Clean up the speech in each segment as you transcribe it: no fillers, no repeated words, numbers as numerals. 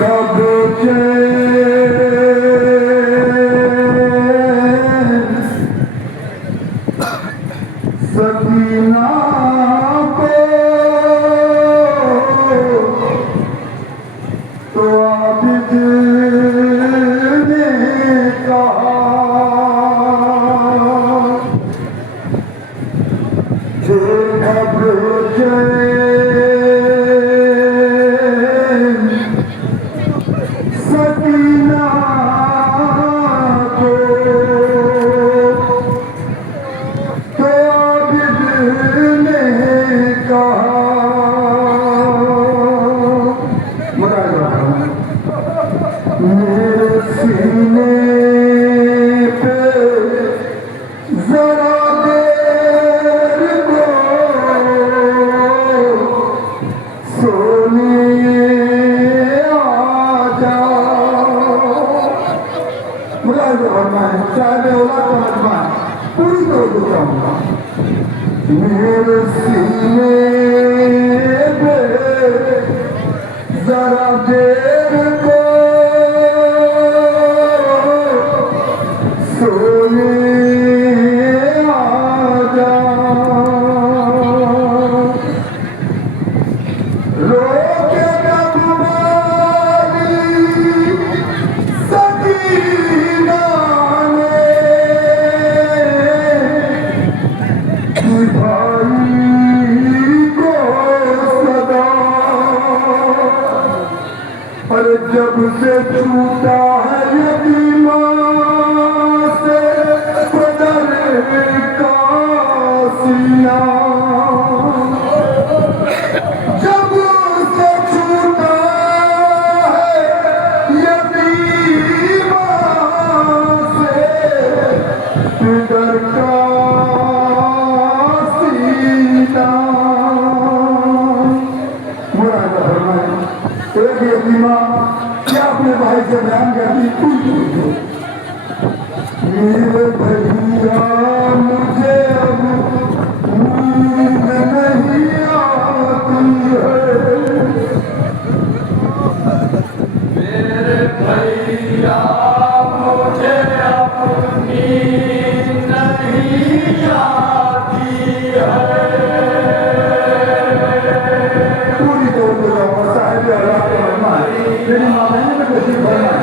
कब सकीना को तो आबिद ने कहा कब सकीना को तो आबिद ने कहा मेरे सीने पे जरा देर को सोने आ जाओ। चाहे औलाद का मजमा पूरी तरह से चाहूंगा मेरे सीने पे जरा देर को सोने आ जाओ। रोके कब मारी सकीना ने भाई को सदा पर जब से छूटा है यतीमा से बदर का सीना जब से छूटा है यतीमा से बदर का सीना एक यतीमा क्या अपने भाई से बयान करती मेरे भैया मुझे अब नींद नहीं आती है मेरे भैया मुझे अब नींद नहीं आती है पूरी तौर पर साहिब अल्लाह के रहमान मेरी माँ बहन में कुछ भरना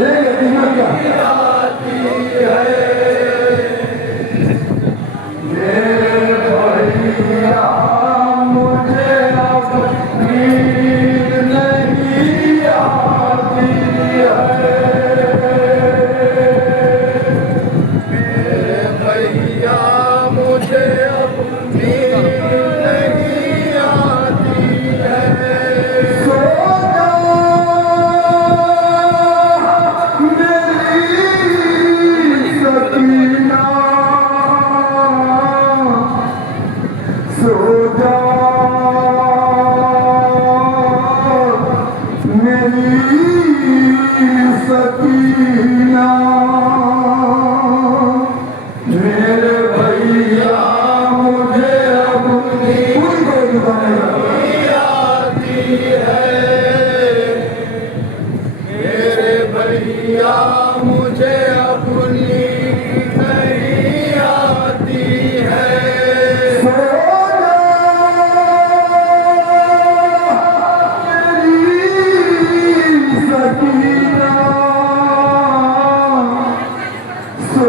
एक यतीमा क्या मेरे भैया मुझे अब नींद नहीं आती है मेरे भैया मुझे अब नींद नहीं आती है सो जा मेरी सकीना सो जा मेरी सकीना मेरे भैया मुझे अब पूरी नहीं आती है मेरे भैया मुझे अब नींद नहीं आती है सो जा मेरी सकीना सो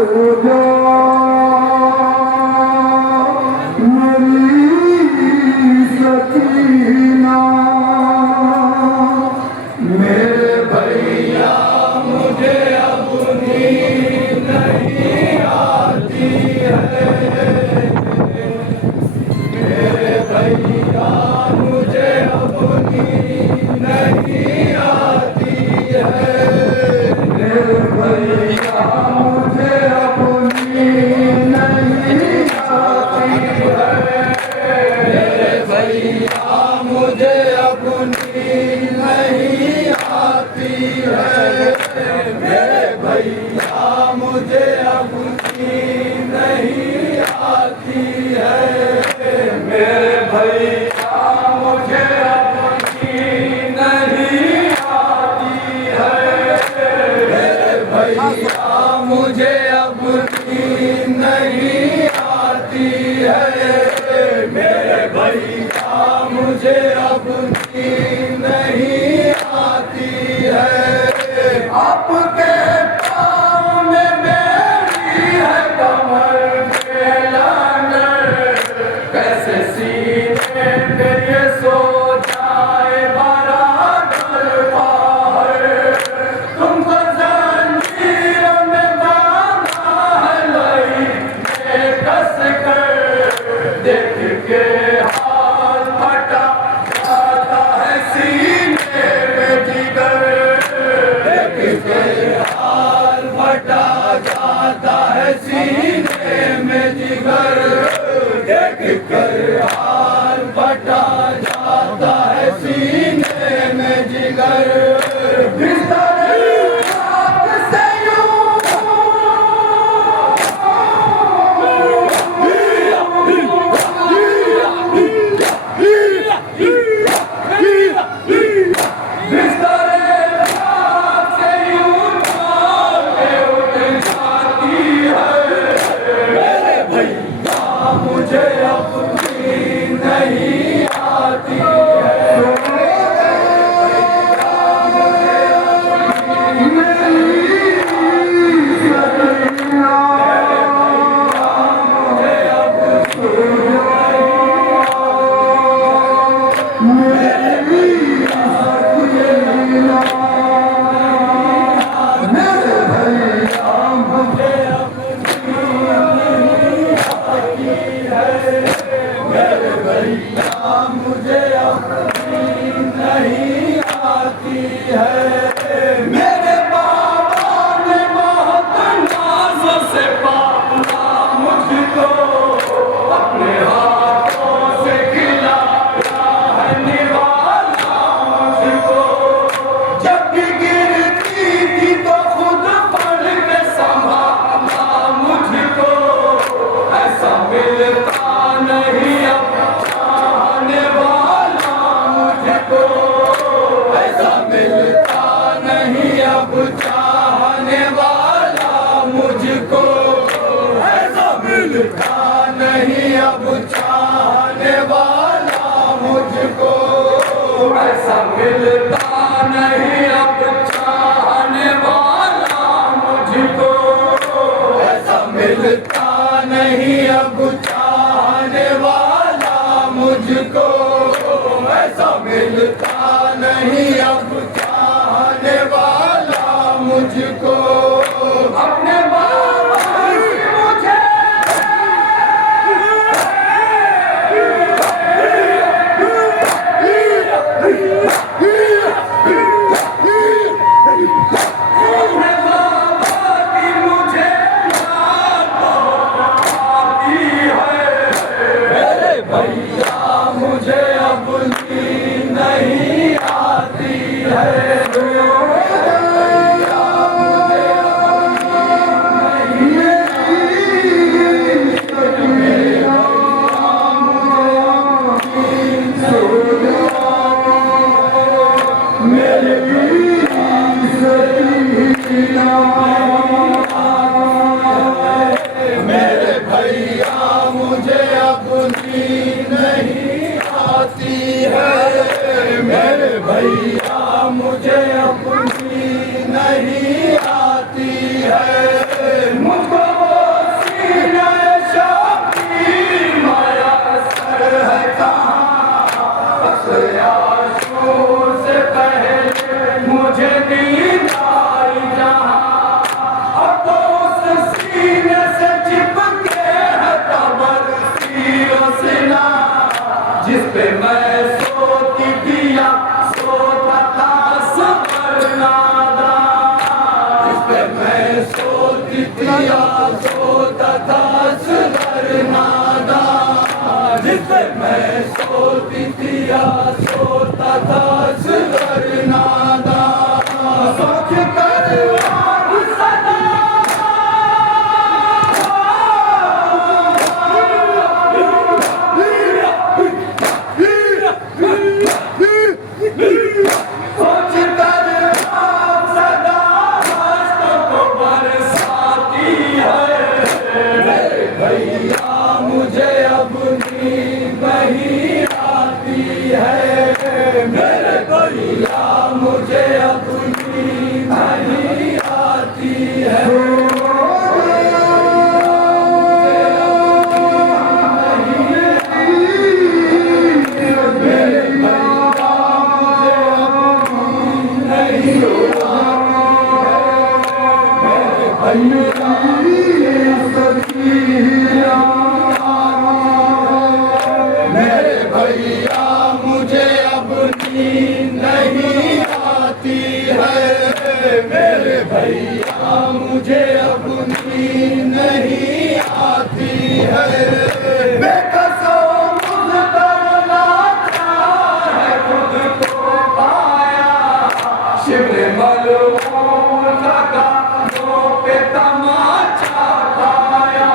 शिवने मलूम लगा नो पे तमाचा खाया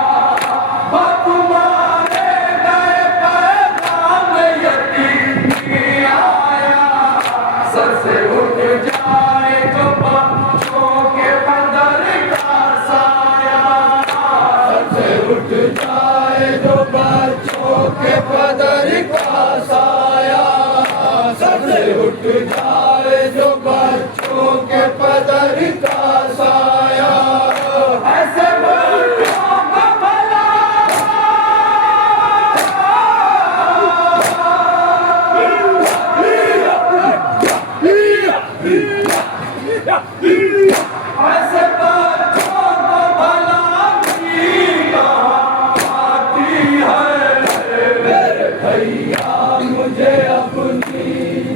तुम्हारे गए पैगाम यतीम आया सर से उठ जाए तो बच्चों के बदर का साया सर से उठ जाए तो बच्चों के बदर का साया सर से उठ जाए जो बच्चों के पदर का साया ऐसे बच्चों का भला ऐसे बच्चों को भला आती है मेरे भैया मुझे अपनी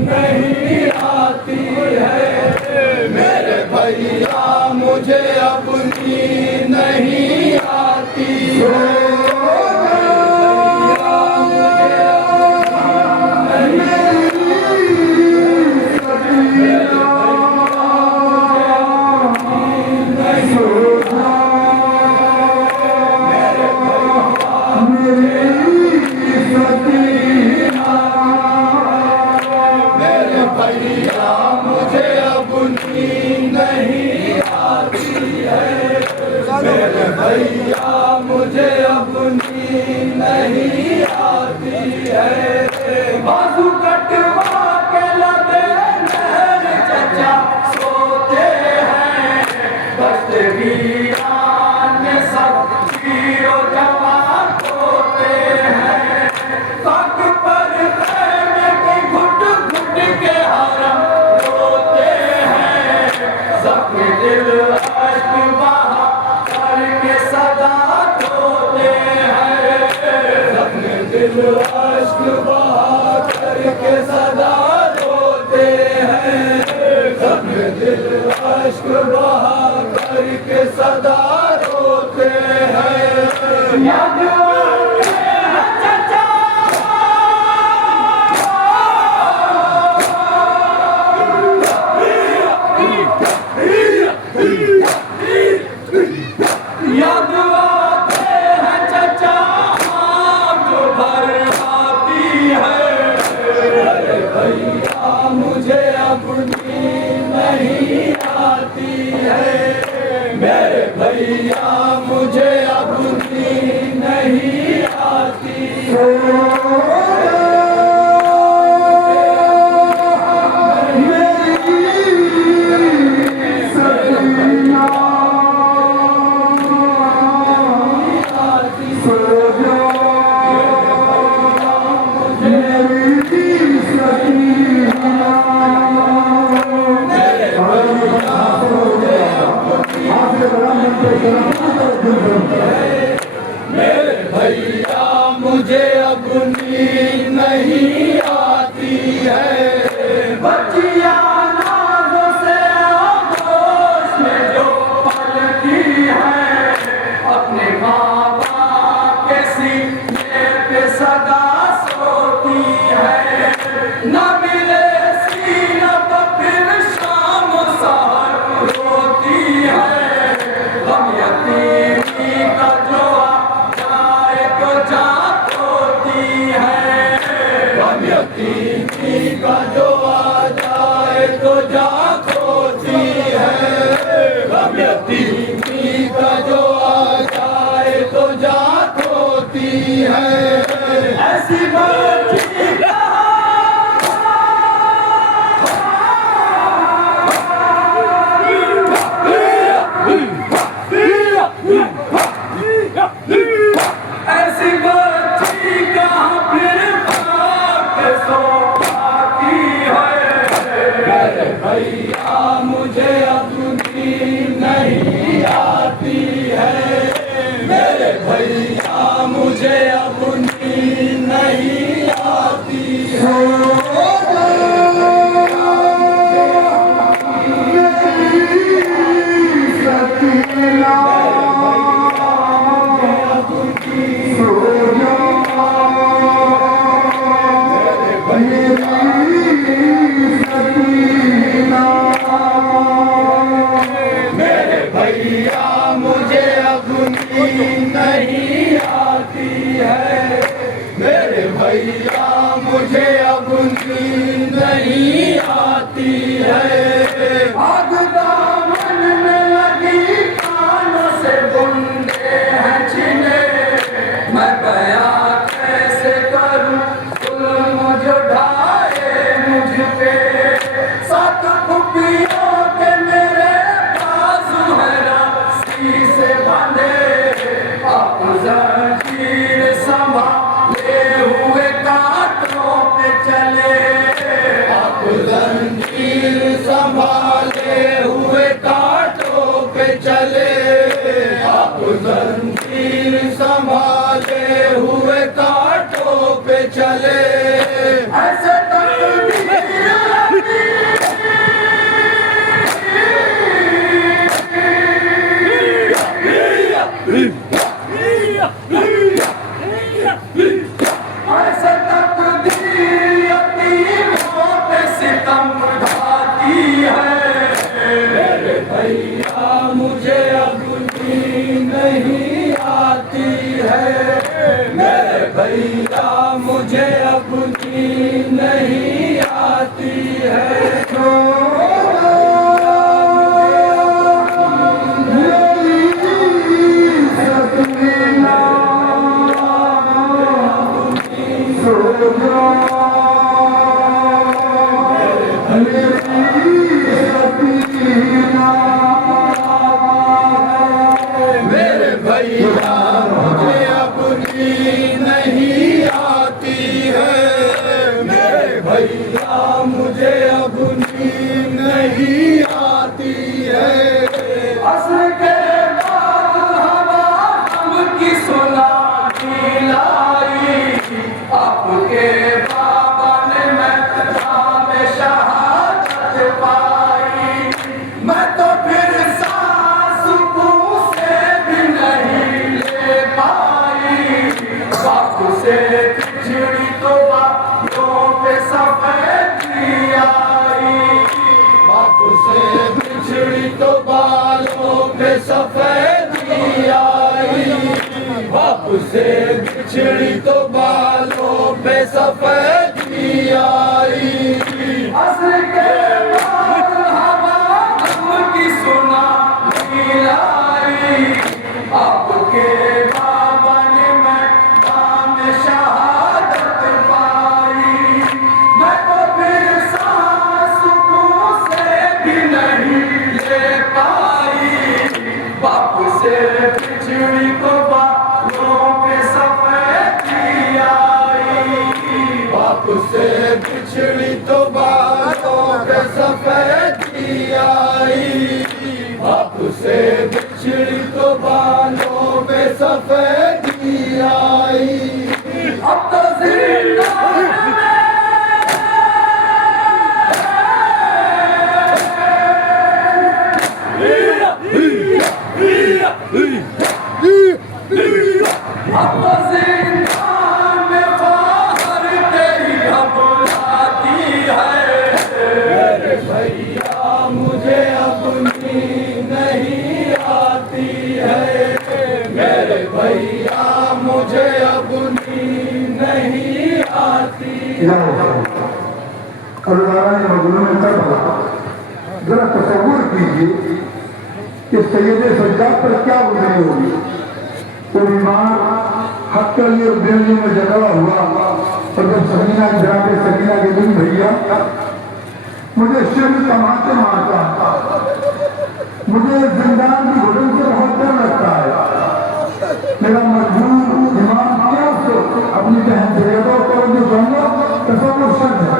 नहीं आती है मेरे भैया मुझे अपनी नहीं आती है भैया मुझे अपनी नहीं आती है बाजू कटवा के लबे नहर चचा सोते हैं दस्ते वीरान सब चीरो जवान होते हैं तक पर खैमे की घुट घुट के हरम रोते हैं सबके दिल अश्क बहा करके सदा रोते हैं सबके दिल अश्क बहा करके सदा रोते हैं सबके दिल अश्क बहा करके सदा रोते हैं याद आते हैं चचा याद आते हैं चचा जो भर आती है अरे भैया मुझे अपनी नहीं आती है मेरे भैया मुझे अपनी नहीं आती मेरे भैया मुझे अपनी नहीं आती है बच्चियां नाज़ों से आगोश में जो पलती है अपने माँ बाप के सीने पे सदा सोती है न मिले सीना तो फिर शाम सहर रोती है हम यतीमी का जो आ जाए तो जात होती है हम यतीमी का जो आ जाए तो जात होती है हम यतीमी का जो आ जाए तो जात होती है ऐसी बच्ची ऐसी बच्ची कहाँ फिर भाग सो पाती है मेरे भैया मुझे अपनी नहीं आती है मेरे भैया मुझे अपनी नहीं आती है से बिछड़ी तो बालों पे सफेदी आई। असर के बाद हवा गम की सुनाई आई। आपके बाबन में काम शहादत पाई। मैं तो फिर सांस सुकून से भी नहीं ले पाई। बाप से बिछड़ी तो बालों पे सफेदी आई। बाप से बिछड़ी तो बालों पे सफेदी आई। बाप से बिछड़ी तो बालों पे सफेदी आई। अब तो जिंदान अब तो जिंदान में बाहर तेरी घबराती है। मेरे भैया मुझे अपनी नहीं आती है। मेरे भैया मुझे अपनी नहीं आती है। जरा तस्वुर कीजिए कि सैयद सज्जाद पर क्या गुजरी होगी। वो बीमार हक कर लिए दिल्ली में जकड़ा हुआ और जब सकीना जाके सकीना के दिन भैया मुझे शिव तमाचे मारता, मुझे जिंदान की घुटन से बहुत डर लगता है। मेरा मजबूर ईमान क्या उसको अपनी बहन से करो जो कहूँगा तस्वुर शर्त है।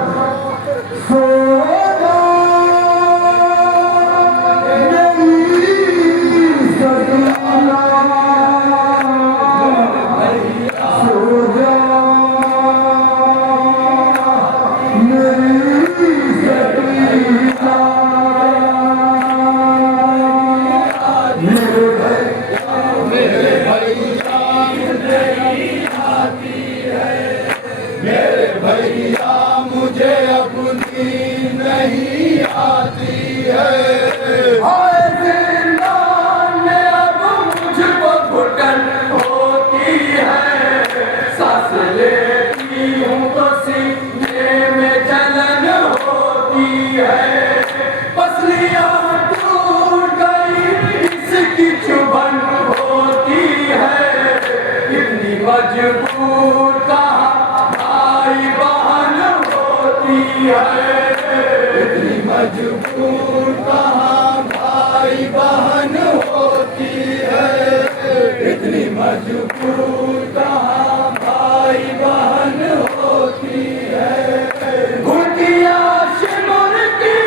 भैया मुझे अपनी नहीं आती है। हाय जिंदान में अब मुझको घुटन होती है। सांस लेती हूँ तो सीने में जलन होती है। पसलियाँ टूट गई इसकी चुभन होती है। इतनी मजबूर कहाँ भाई बहन होती है। इतनी मजबूर कहाँ भाई बहन होती है। इतनी मजबूर कहाँ भाई बहन होती है। घुटिया शिमर की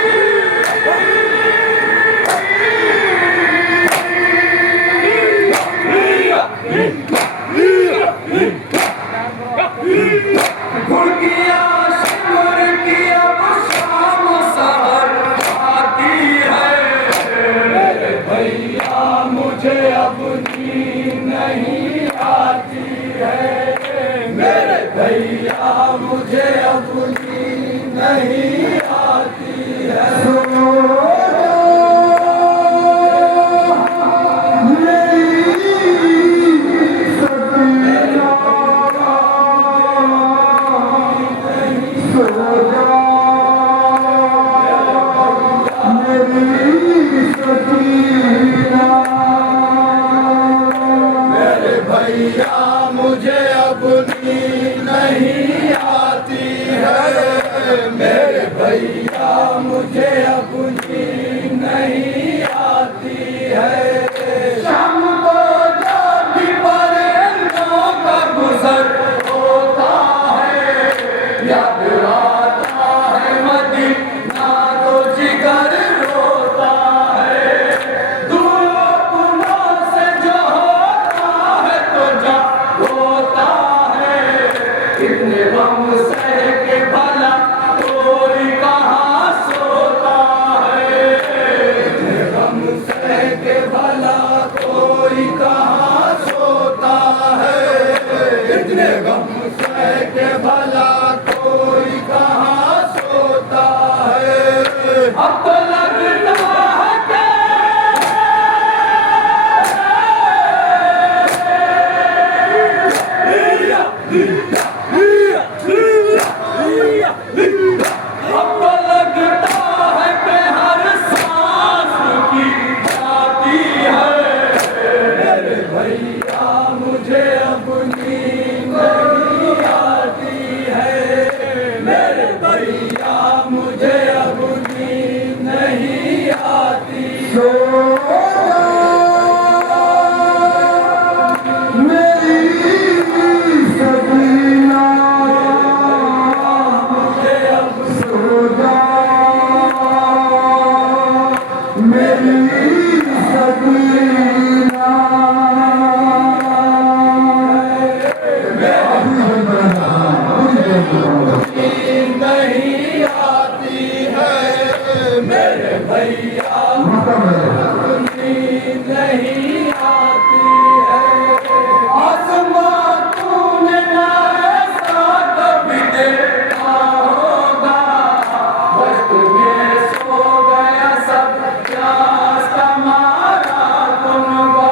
घुटिया शिमर की अब शाम सहर आती है। मेरे भैया मुझे अपनी नहीं आती सो जा मेरी सकीना सो जा मेरी सकीना नहीं आती है मेरे भैया नींद नहीं आती है आसमां तूने ना ऐसा कभी देखा होगा वक्त में सो गया सब प्यास का मारा गुनवा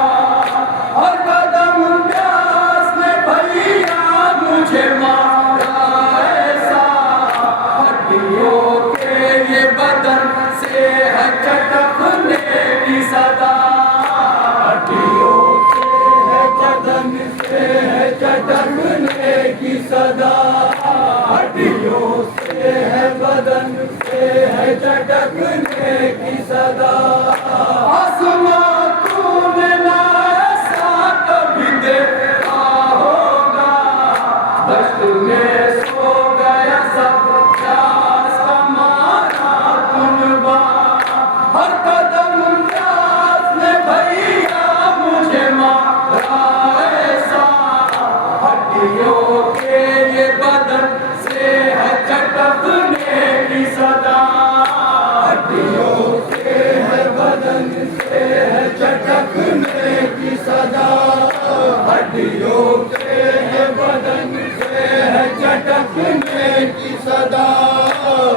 और कदम प्यास ने भैया मुझे मारा ऐसा हड्डियों के ये बदन से है चटकने की सदा हड्डियों से है बदन से है चटकने की सदा हड्डियों से है बदन से है चटकने की सदा आसमां तूने ना ऐसा कभी देखा होगा दश्त में सो गया सब प्यास का मारा कुनबा हर कदम प्यास ने भैया मुझे मारा ऐसा हड्डियों के ये बदन से है चटकने की सदा हड्डियों से है बदन से है चटकने की सदा हड्डियों से है बदन से है चटकने की सदा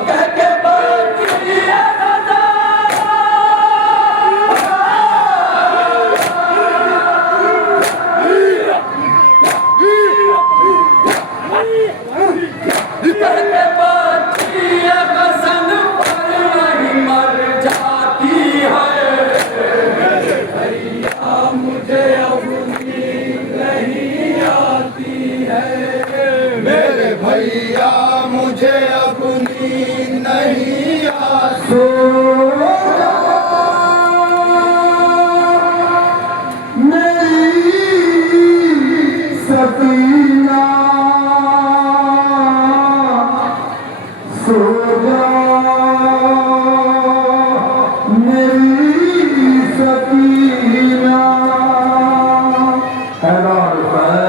कह के बाकी है कहते बाकी है गज़ल पर नहीं मर जाती है मेरे भैया मुझे अब नींद नहीं आती है मेरे भैया मुझे